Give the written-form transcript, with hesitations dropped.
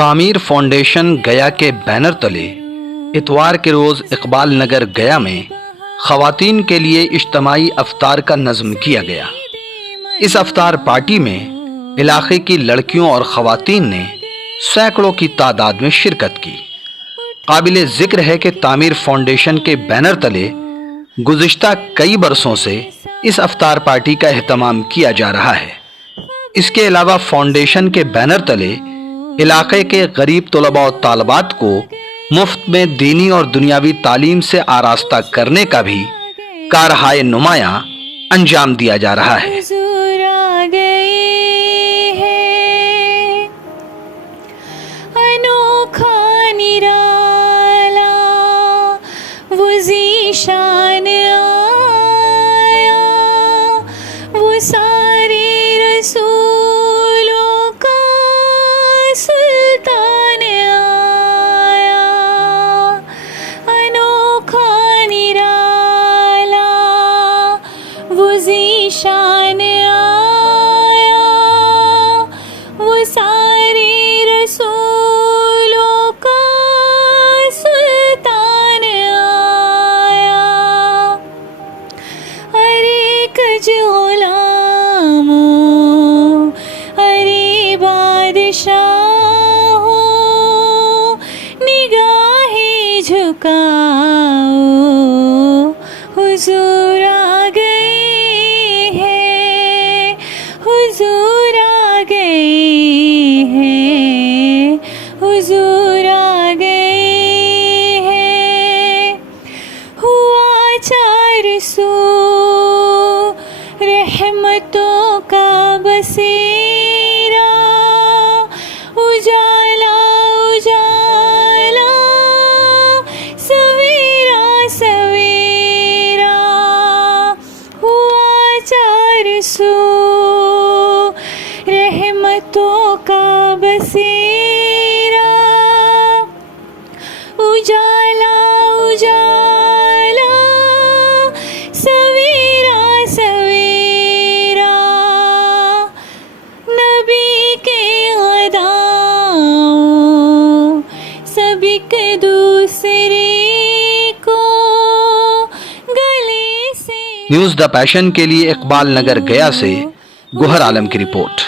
تعمیر فاؤنڈیشن گیا کے بینر تلے اتوار کے روز اقبال نگر گیا میں خواتین کے لیے اجتماعی افطار کا نظم کیا گیا۔ اس افطار پارٹی میں علاقے کی لڑکیوں اور خواتین نے سینکڑوں کی تعداد میں شرکت کی۔ قابل ذکر ہے کہ تعمیر فاؤنڈیشن کے بینر تلے گزشتہ کئی برسوں سے اس افطار پارٹی کا اہتمام کیا جا رہا ہے۔ اس کے علاوہ فاؤنڈیشن کے بینر تلے علاقے کے غریب طلباء و طالبات کو مفت میں دینی اور دنیاوی تعلیم سے آراستہ کرنے کا بھی کارہائے نمایاں انجام دیا جا رہا ہے۔ شان آیا وہ سارے رسولوں کا سلطان آیا، انوکھا نرالا وہ ذیشان آیا، وہ سارے رسولوں کا سلطان غلاموں ارے بادشاہ ہو نگاہیں جھکاؤ، حضور آ گئے ہیں، حضور آ گئے ہیں، حضور آ گئے ہیں۔ ہوا 400 رحمتوں کا بسیرا، اجالا اجالا سویرا سویرا، ہوا 400 رحمتوں کا بسیرا، اجالا اجالا سویرا سویرا، سبق دوسرے کو گلے سے۔ نیوز دا پیشن کے لیے اقبال نگر گیا سے گوہر عالم کی رپورٹ۔